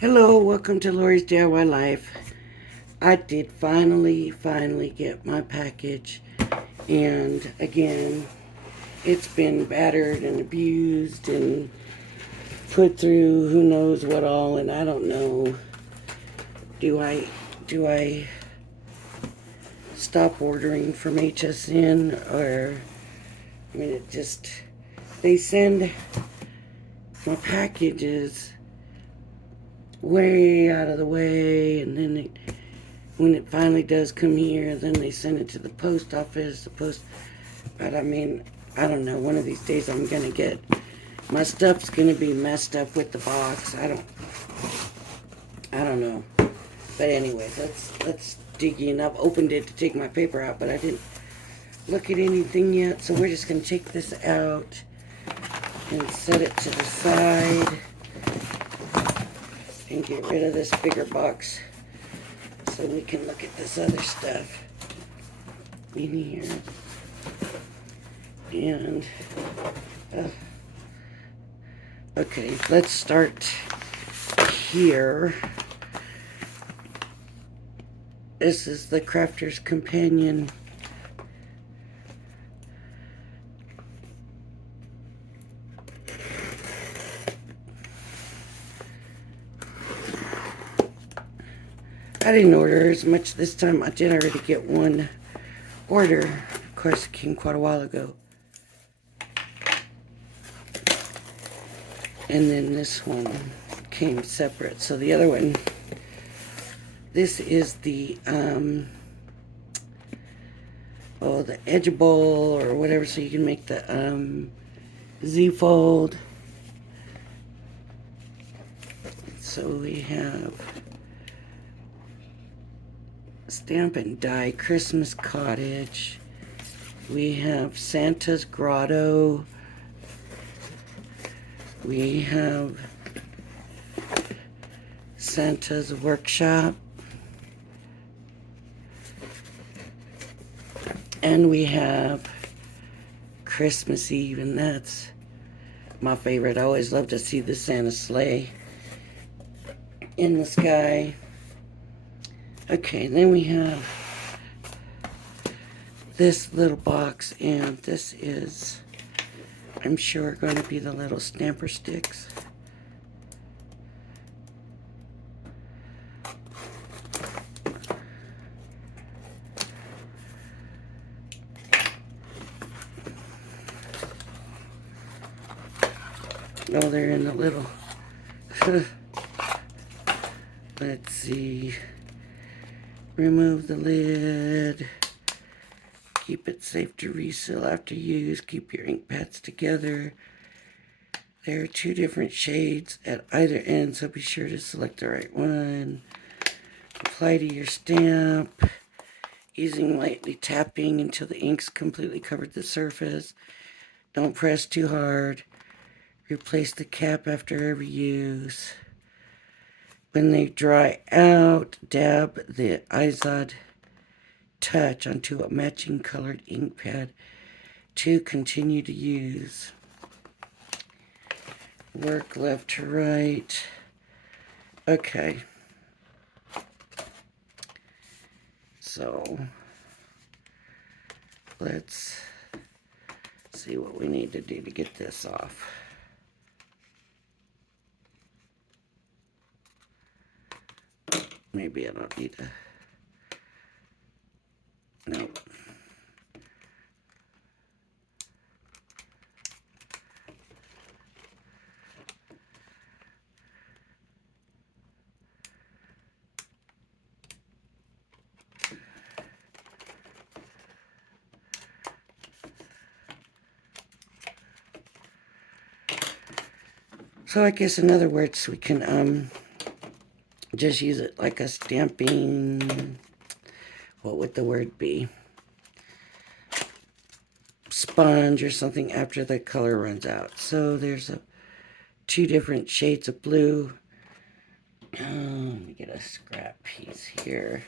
Hello, welcome to Lori's DIY Life. I did finally get my package, and again, it's been battered and abused and put through who knows what all, and I don't know. Do I stop ordering from HSN, or I mean it just they send my packages way out of the way, and then when it finally does come here, then they send it to the post office. But I mean, I don't know. One of these days, I'm gonna get my stuff's gonna be messed up with the box. I don't know. But anyways, let's dig in. I've opened it to take my paper out, but I didn't look at anything yet. So we're just gonna take this out and set it to the side and get rid of this bigger box so we can look at this other stuff in here. And okay, let's start here. This is the Crafter's Companion. I didn't order as much this time. I did already get one order. Of course, it came quite a while ago. And then this one came separate. So the other one, this is the the edge bowl or whatever, so you can make the Z fold. So we have Stamp and Die Christmas Cottage. We have Santa's Grotto. We have Santa's Workshop. And we have Christmas Eve, and that's my favorite. I always love to see the Santa sleigh in the sky. Okay, then we have this little box, and this is, I'm sure, going to be the little stamper sticks. Oh, they're in the little, let's see, remove the lid, keep it safe to reseal after use, keep your ink pads together. There are 2 different shades at either end, so be sure to select the right one. Apply to your stamp, using lightly tapping until the ink's completely covered the surface. Don't press too hard. Replace the cap after every use. When they dry out, dab the IZINK Touch onto a matching colored ink pad to continue to use. Work left to right. Okay. So let's see what we need to do to get this off. Maybe I don't need to. Nope. So I guess in other words, we can just use it like a stamping, what would the word be? Sponge or something after the color runs out. So there's 2 different shades of blue. Let me get a scrap piece here.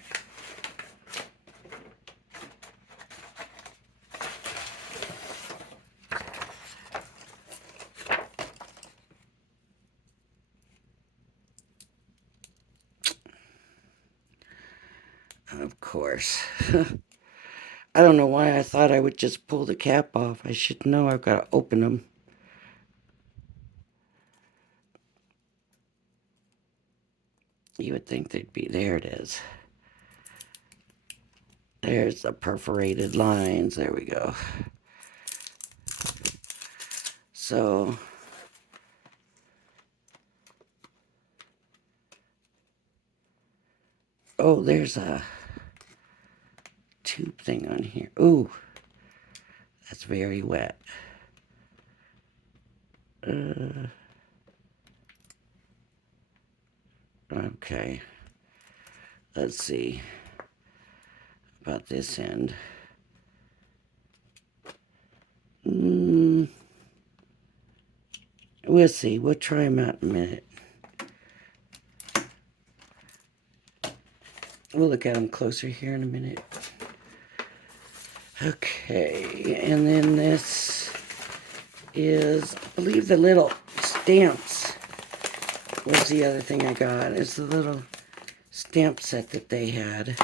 Of course. I don't know why I thought I would just pull the cap off. I should know I've got to open them. You would think they'd be. There it is. There's the perforated lines. There we go. So, oh, there's a tube thing on here. Ooh, that's very wet. Okay. Let's see about this end. We'll see. We'll try them out in a minute. We'll look at them closer here in a minute. Okay, and then this is, I believe, the little stamps was the other thing I got. It's the little stamp set that they had.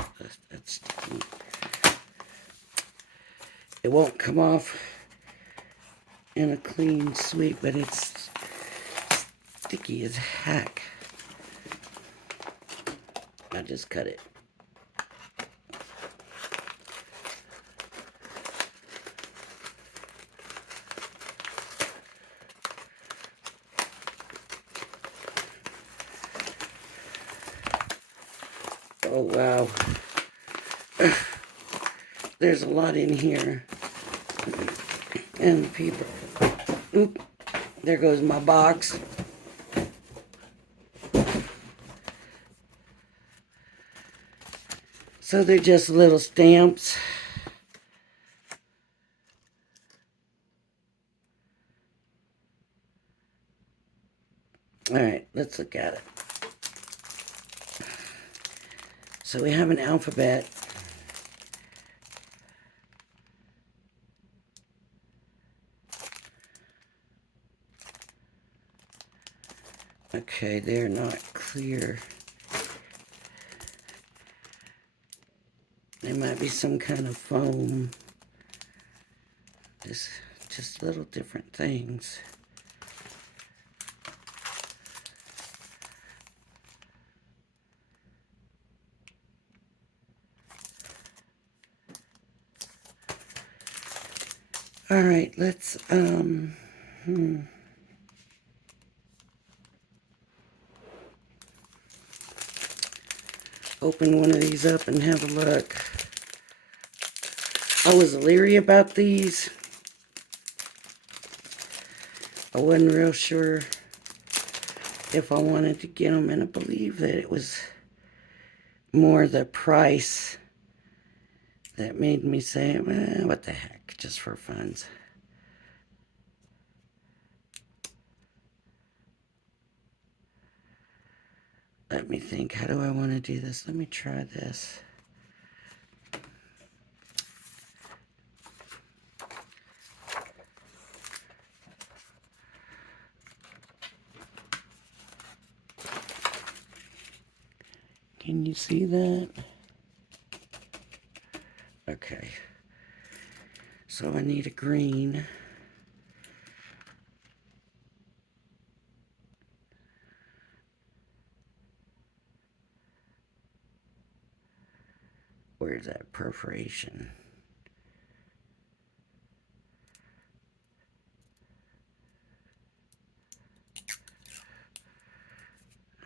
That's sticky. It won't come off in a clean sweep, but it's sticky as heck. I just cut it. Oh, wow. There's a lot in here. And people. Oop. There goes my box. So they're just little stamps. All right, let's look at it. So we have an alphabet. Okay, they're not clear. There might be some kind of foam. Just little different things. All right, let's open one of these up and have a look. I was leery about these. I wasn't real sure if I wanted to get them, and I believe that it was more the price that made me say, well, what the heck, just for funds. Let me think, how do I want to do this? Let me try this. Can you see that? Okay. So I need a green. Where's that perforation?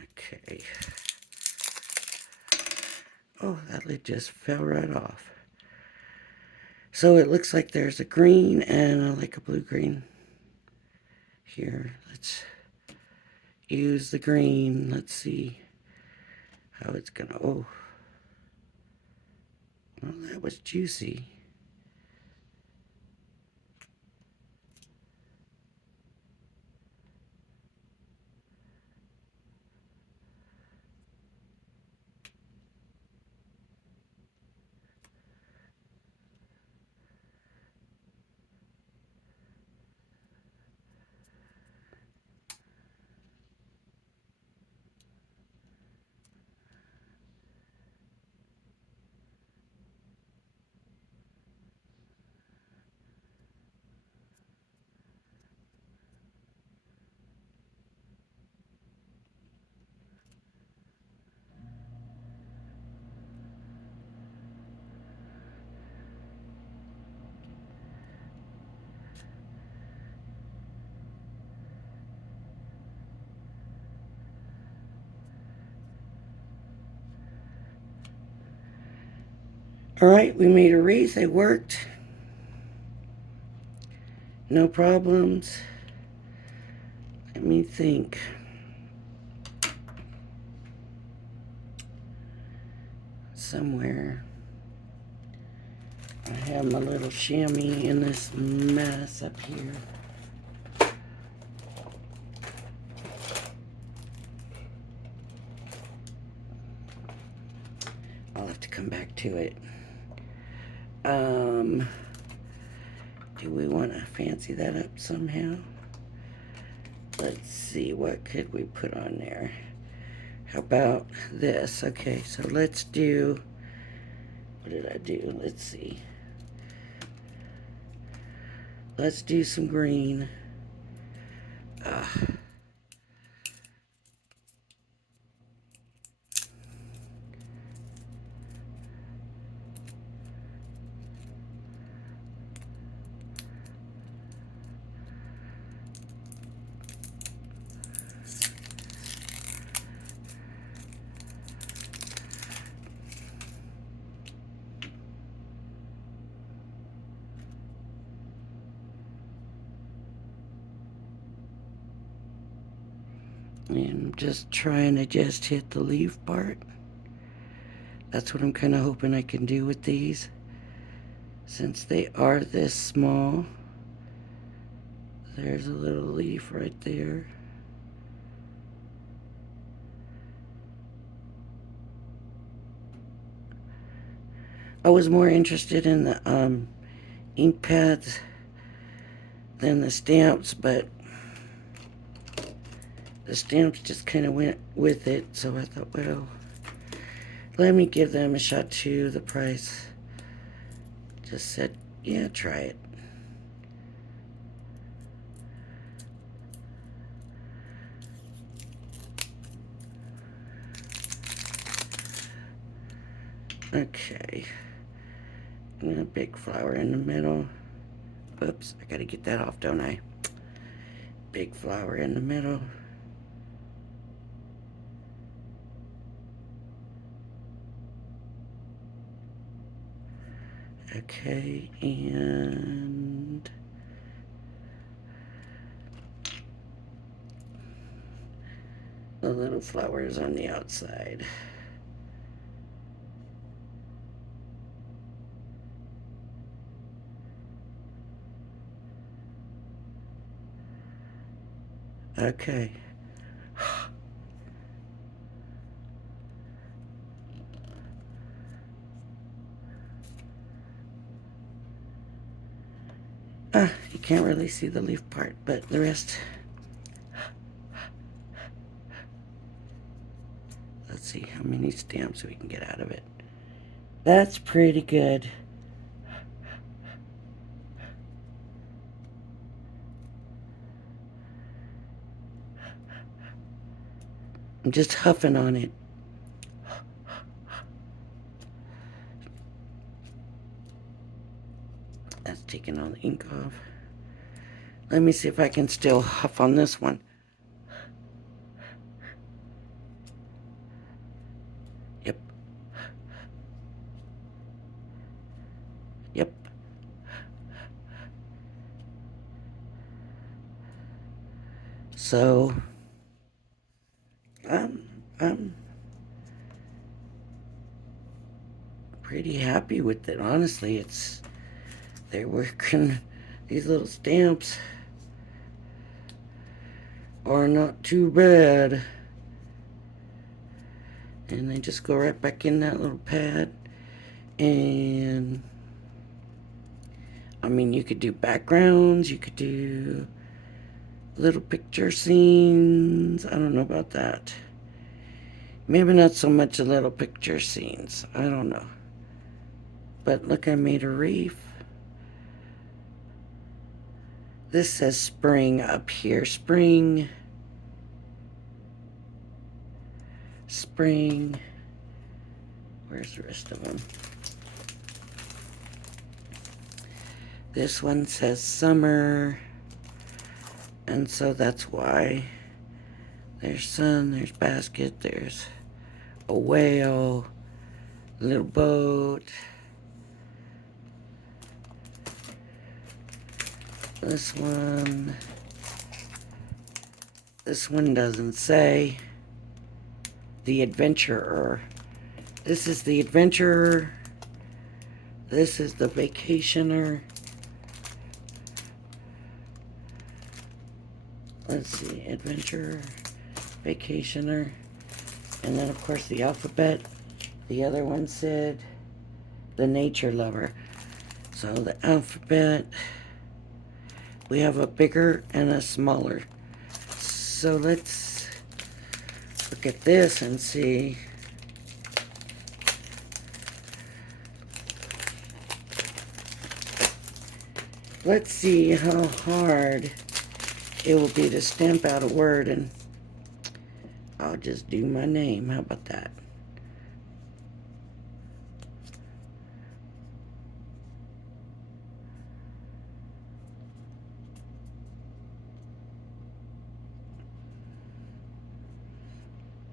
Okay. Oh, that lid just fell right off. So it looks like there's a green and like a blue-green. Here, let's use the green. Let's see how it's gonna, oh. Well, that was juicy. Alright, we made a wreath. It worked. No problems. Let me think. Somewhere I have my little chamois in this mess up here. I'll have to come back to it. Do we want to fancy that up somehow? Let's see, what could we put on there? How about this? Okay, so let's do, what did I do? Let's see. Let's do some green. And I'm just trying to just hit the leaf part. That's what I'm kind of hoping I can do with these, since they are this small. There's a little leaf right there. I was more interested in the ink pads than the stamps, but the stamps just kind of went with it, so I thought, well, let me give them a shot too. The price just said, yeah, try it. Okay, and a big flower in the middle. Oops, I gotta get that off, don't I? Big flower in the middle. Okay, and the little flowers on the outside. Okay. You can't really see the leaf part, but the rest. Let's see how many stamps we can get out of it. That's pretty good. I'm just huffing on it. That's taking all the ink off. Let me see if I can still huff on this one. Yep. Yep. So, I'm pretty happy with it. Honestly, they're working. These little stamps are not too bad. And they just go right back in that little pad. And I mean, you could do backgrounds, you could do little picture scenes. I don't know about that. Maybe not so much a little picture scenes. I don't know. But look, I made a reef. This says spring up here. Spring. Spring. Where's the rest of them? This one says summer. And so that's why. There's sun, there's basket, there's a whale, little boat. This one doesn't say. The Adventurer. This is the Adventurer. This is the Vacationer. Let's see, Adventurer, Vacationer, and then of course the alphabet. The other one said the Nature Lover. So the alphabet, we have a bigger and a smaller. So let's look at this and see. Let's see how hard it will be to stamp out a word, and I'll just do my name. How about that?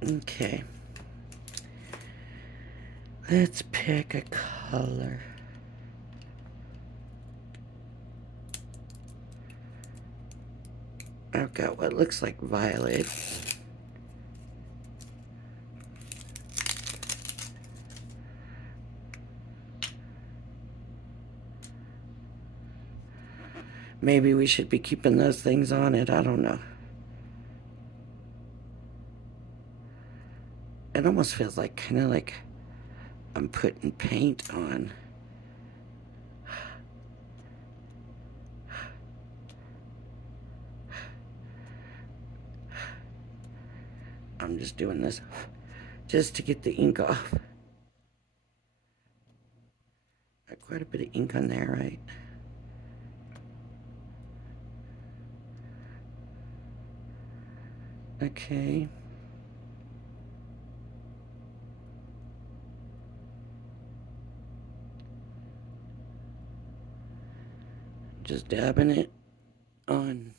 Okay. Let's pick a color. I've got what looks like violet. Maybe we should be keeping those things on it. I don't know. It almost feels like kind of like I'm putting paint on. I'm just doing this just to get the ink off. Got quite a bit of ink on there, right? Okay. Just dabbing it on.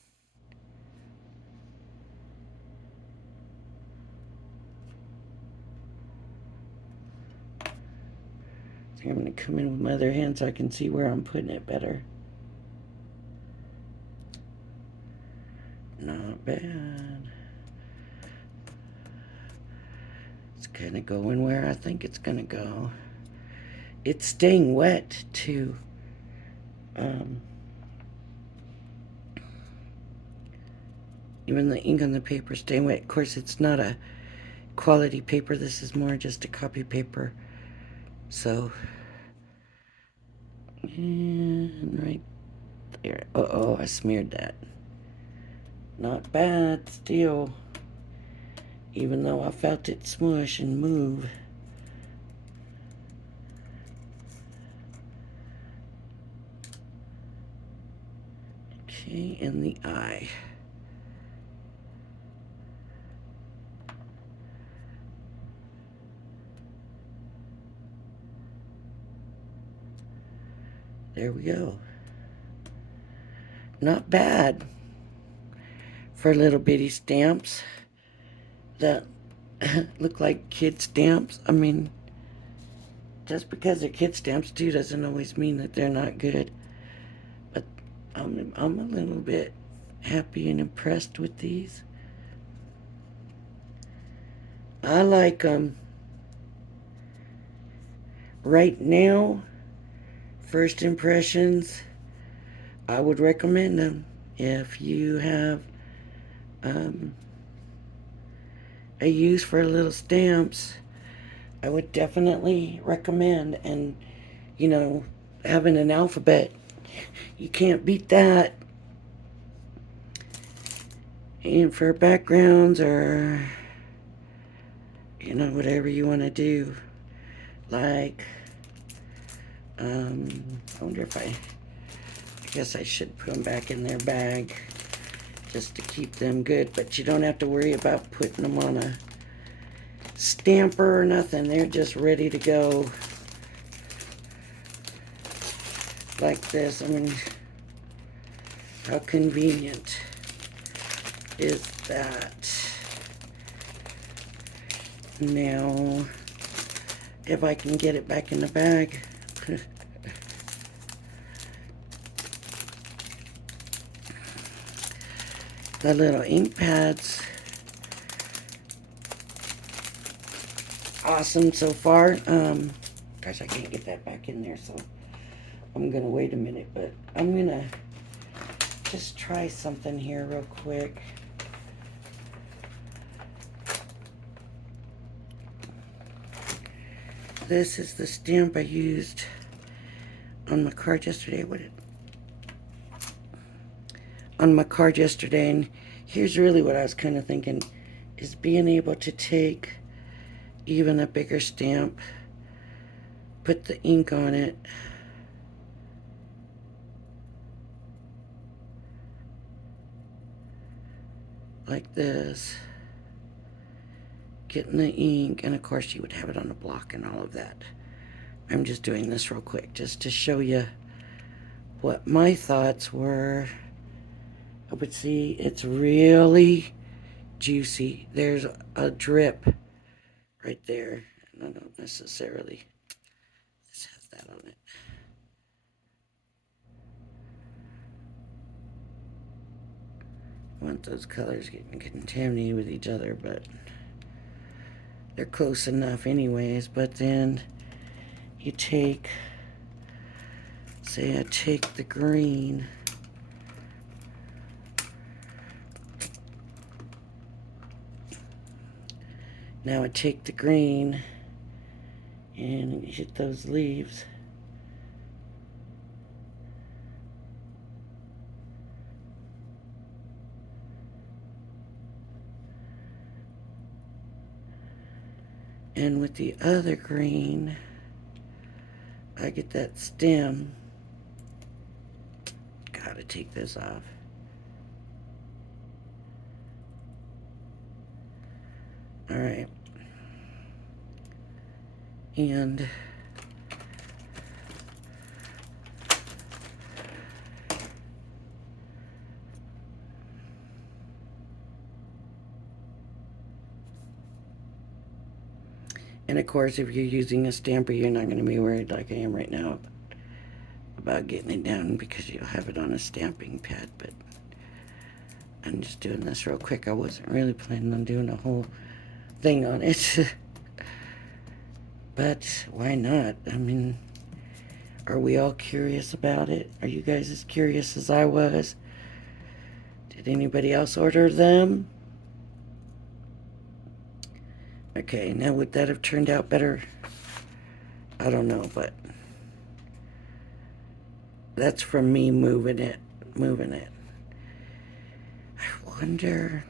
I think I'm going to come in with my other hand so I can see where I'm putting it better. Not bad. It's kind of going where I think it's going to go. It's staying wet too. Even the ink on the paper is staying wet. Of course, it's not a quality paper. This is more just a copy paper. So, and right there. Uh-oh, I smeared that. Not bad still. Even though I felt it smush and move. Okay, and the eye. There we go. Not bad for little bitty stamps that look like kid stamps. I mean, just because they're kid stamps too doesn't always mean that they're not good. But I'm a little bit happy and impressed with these. I like them. Right now, first impressions, I would recommend them. If you have a use for little stamps, I would definitely recommend. And, you know, having an alphabet, you can't beat that. And for backgrounds or, you know, whatever you want to do. Like, I wonder if I guess I should put them back in their bag just to keep them good. But you don't have to worry about putting them on a stamper or nothing. They're just ready to go like this. I mean, how convenient is that? Now, if I can get it back in the bag. the little ink pads. Awesome so far. Gosh, I can't get that back in there, so I'm gonna wait a minute, but I'm gonna just try something here real quick. This is the stamp I used on my card yesterday. On my card yesterday, and here's really what I was kind of thinking, is being able to take even a bigger stamp, put the ink on it, like this, getting the ink, and of course you would have it on the block and all of that. I'm just doing this real quick just to show you what my thoughts were. I would see it's really juicy. There's a drip right there, and I don't necessarily, this has that on it. I want those colors getting contaminated with each other, but they're close enough anyways. But then you take, say I take the green, now I take the green and hit those leaves. And with the other green, I get that stem. Gotta take this off. Alright. And of course, if you're using a stamper, you're not going to be worried like I am right now about getting it down because you'll have it on a stamping pad. But I'm just doing this real quick. I wasn't really planning on doing a whole thing on it. But why not? I mean, are we all curious about it? Are you guys as curious as I was? Did anybody else order them? Okay, now would that have turned out better? I don't know, but that's from me moving it. I wonder.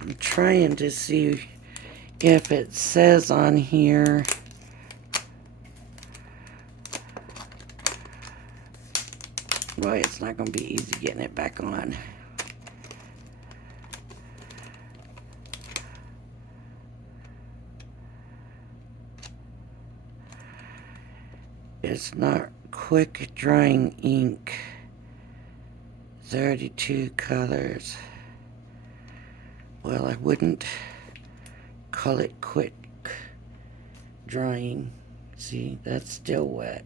I'm trying to see if it says on here. Boy, it's not going to be easy getting it back on. It's not quick drying ink. 32 colors. Well, I wouldn't call it quick drying. See, that's still wet.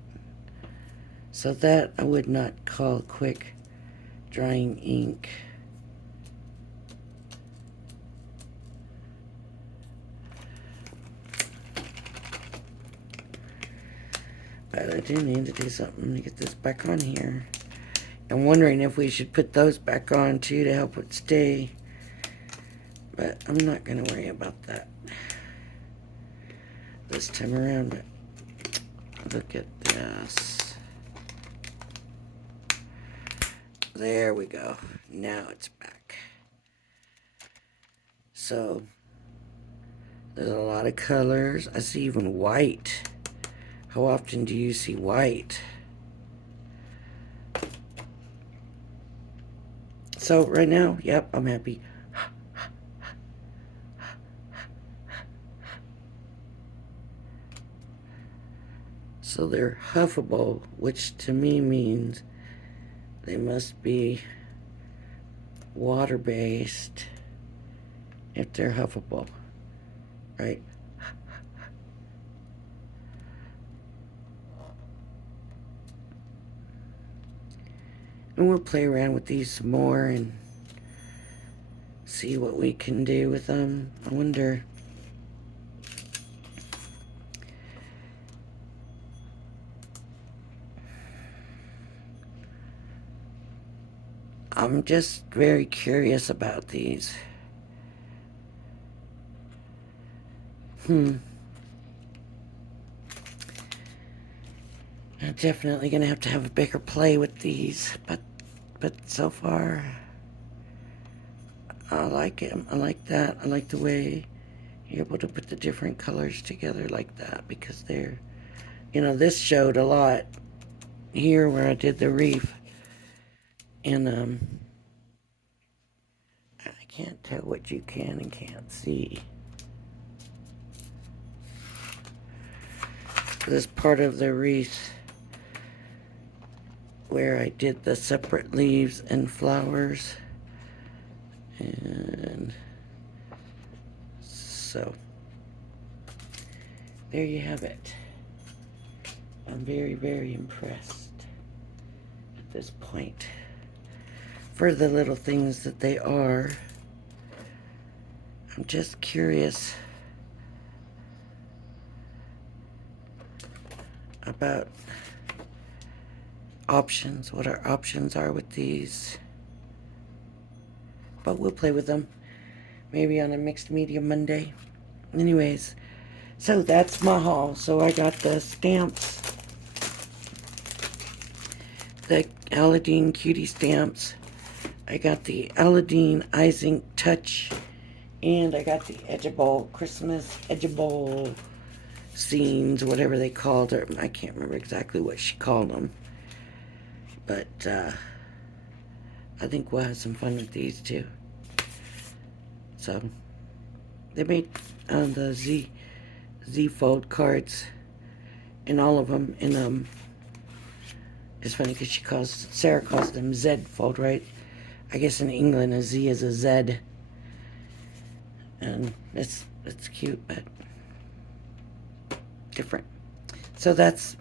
So that I would not call quick drying ink. But I do need to do something to get this back on here. I'm wondering if we should put those back on too to help it stay. But I'm not going to worry about that this time around. But look at this. There we go. Now it's back. So there's a lot of colors. I see even white. How often do you see white? So right now, yep, I'm happy. So they're huffable, which to me means They must be water-based if they're huffable, right? And we'll play around with these some more and see what we can do with them. I wonder. I'm just very curious about these. I'm definitely gonna have to have a bigger play with these, but so far I like it. I like that. I like the way you're able to put the different colors together like that, because they're, this showed a lot here where I did the reef, and I can't tell what you can and can't see. This part of the wreath where I did the separate leaves and flowers, and so there you have it. I'm very, very impressed at this point for the little things that they are. I'm just curious about options, what our options are with these. But we'll play with them maybe on a mixed media Monday. Anyways, so that's my haul. So I got the stamps, the Aladine Cutie stamps. I got the Aladine IZINK Touch, and I got the Edgeable Christmas Edgeable scenes, whatever they called her. I can't remember exactly what she called them, but I think we'll have some fun with these too. So they made the Z fold cards, and all of them in it's funny because Sarah calls them Z fold, right? I guess in England a Z is a Z, and it's cute but different. So that's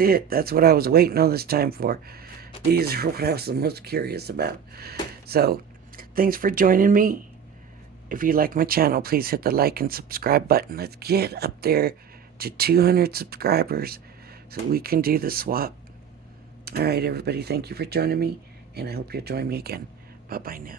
it. That's what I was waiting all this time for. These are what I was the most curious about. So thanks for joining me. If you like my channel, please hit the like and subscribe button. Let's get up there to 200 subscribers so we can do the swap. All right, everybody, thank you for joining me, and I hope you'll join me again. Bye-bye now.